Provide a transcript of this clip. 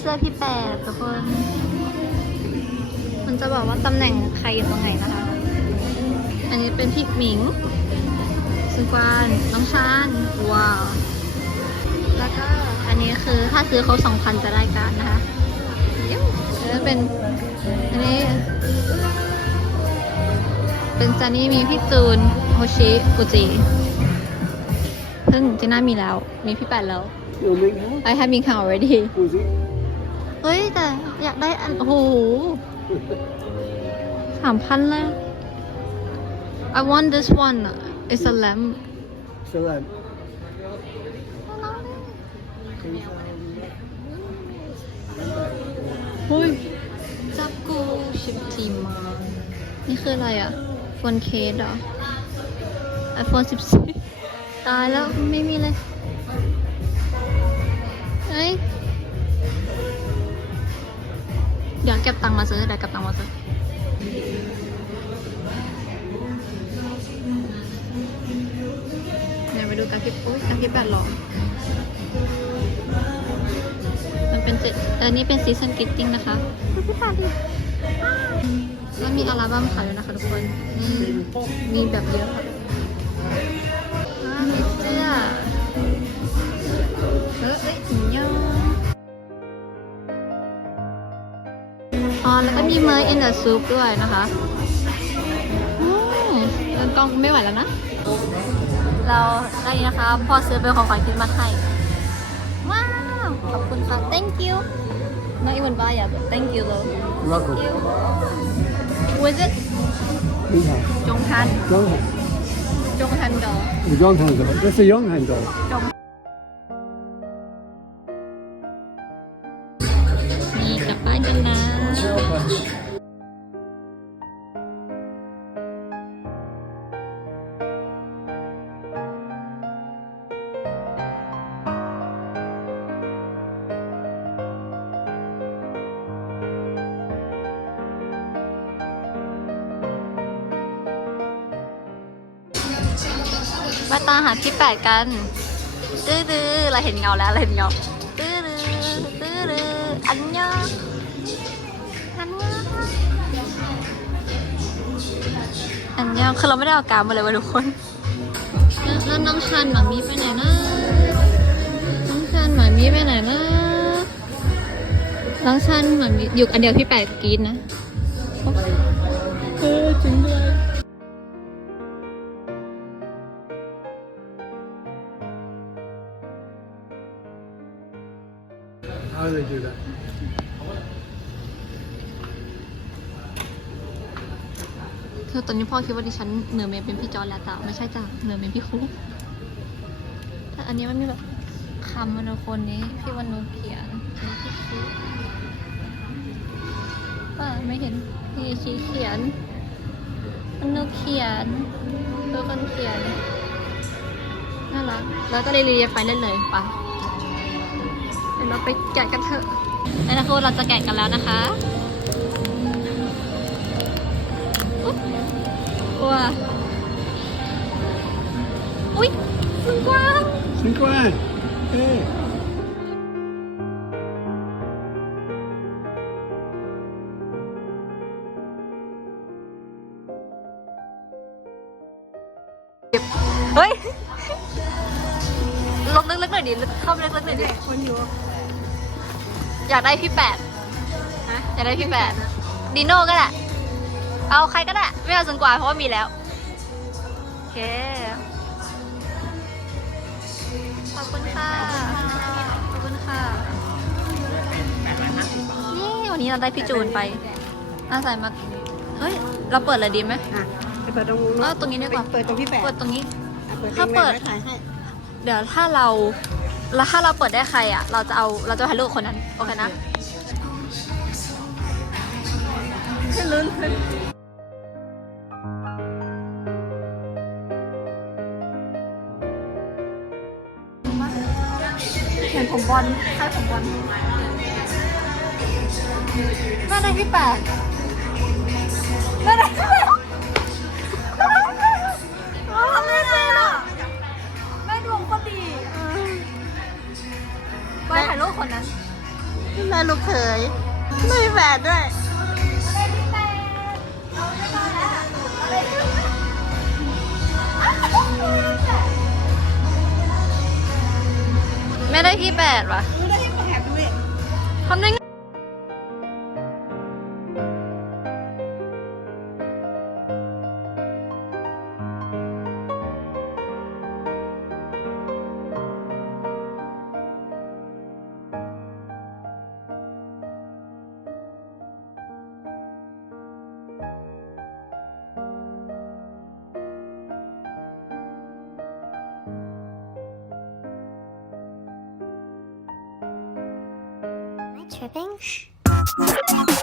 เสื้อพี่แปดทุกคน มันจะบอกว่าตำแหน่งใครอยู่ตรงไหนนะคะ อันนี้เป็นพี่หมิงซุกวานน้องชานว้าว แล้วก็อันนี้คือถ้าซื้อเขาสองพันจะได้การนะคะแล้วเป็น อันนี้ เป็นจานี่มีพี่จูนโฮชิกุจิซึ่งจีน่ามีแล้ว มีพี่แปดแล้ว I have been count already. เฮ้ย แต่อยากได้อัน โอ้โหสามพันเลย I want this one it's a lamp 是吧？เฮ้ยจับกูชิปทีมา นี่คืออะไรอะโฟนเคสเหรอ iPhone 14 ตายแล้วไม่มีเลย เฮ้ย ดี๋ยวเก็บตังค์มาซื้อเดี๋ยวเก็บตังค์มาซื้อเดี๋ยวไปดูกาคิปอุ้ยกาคิปแปดหรอมันเป็นเจ็ดเออนี่เป็นซีซันกิตติ้งนะคะพี่แปดดิแล้วมีอัลบั้มขายด้วยนะคะทุกคนนี่มีแบบเยอะค่ะ มีเมย์อินเดอะซุปด้วยนะคะอืมเดิกล้องไม่ไหวแล้วนะ เราได้นะคะ พ่อซื้อเป็นของขวัญคิสมาให้ ว้าว ขอบคุณค่ะ thank you not even buy yet but thank you though thank you who is it จงฮันจงทันจงทันดอย้อนทางเดิ that's a ย้อนทางเดินจง นะมาตามหาพี่แปดกันตื้อดื้อเราเห็นเงาแล้วเราเห็นเงาตื้อดื้อตื้อดื้ออันยอง อันยองคือเราไม่ได้เอาการดมาเลยว่ะทุกคนแล้วแล้วน้องชันหมามีไปไหนนะ น้องชันหมามีไปไหนนะ น้องชันหมามีอยู่อันเดียวพี่แปดกรีดนะเออจริงด้วย เธอตอนนี้พ่อคิดว่าดิฉันเหนือเมนเป็นพี่จอนแล้วแต่ไม่ใช่จ้ะเหนือเมนพี่คุกแต่อันนี้มันมีแบบคำวรรณคนนี้พี่วรรณเขียนพี่คุว่าไม่เห็นพี่ชี้เขียนวรรณเขียนตัวคนเขียนน่ารักแล้วก็เลยรียไปเล่นเลยปะเดี๋ยวเราไปแกะกันเถอะอันนี้คือเราจะแกะกันแล้วนะคะ กลัว อุ้ยสิงกว่าสิงกว่าเอ๊เฮ้ย ลบลึกๆหน่อยดิ เข้าไปลึกๆหน่อยดิอยากได้พี่แปดอยากได้พี่แปดดิโน่ก็แหละ เอาใครก็ได้ ไม่เอาสุนกวางเพราะว่ามีแล้ว โอเค ขอบคุณค่ะ ขอบคุณค่ะ นี่วันนี้เราได้พี่จูนไปอาใส่มา เฮ้ย เราเปิดเลยดีไหมอะไปเปิดตรงนู้นเออตรงนี้ดีกว่า เปิดตรงพี่แปดเปิดตรงนี้ อะเปิดถ้าเปิดองไว้ถ่ายให้เดี๋ยวถ้าเรา แล้วถ้าเราเปิดได้ใครอะ เราจะเอา เราจะถ่ายรูปกับคนนั้น โอเคนะลุ้น เห็นผมบอลใช่ผมบอลหน้าแดงที่แปดหาแดงที่แปดเราทำได้ไงล่ะแม่ดวงก็ดีไปถ่ายรูปคนนั้นแม่ลูกเขยไม่แหวดด้วย ที่แปดว่ะทำได้ไง tripping?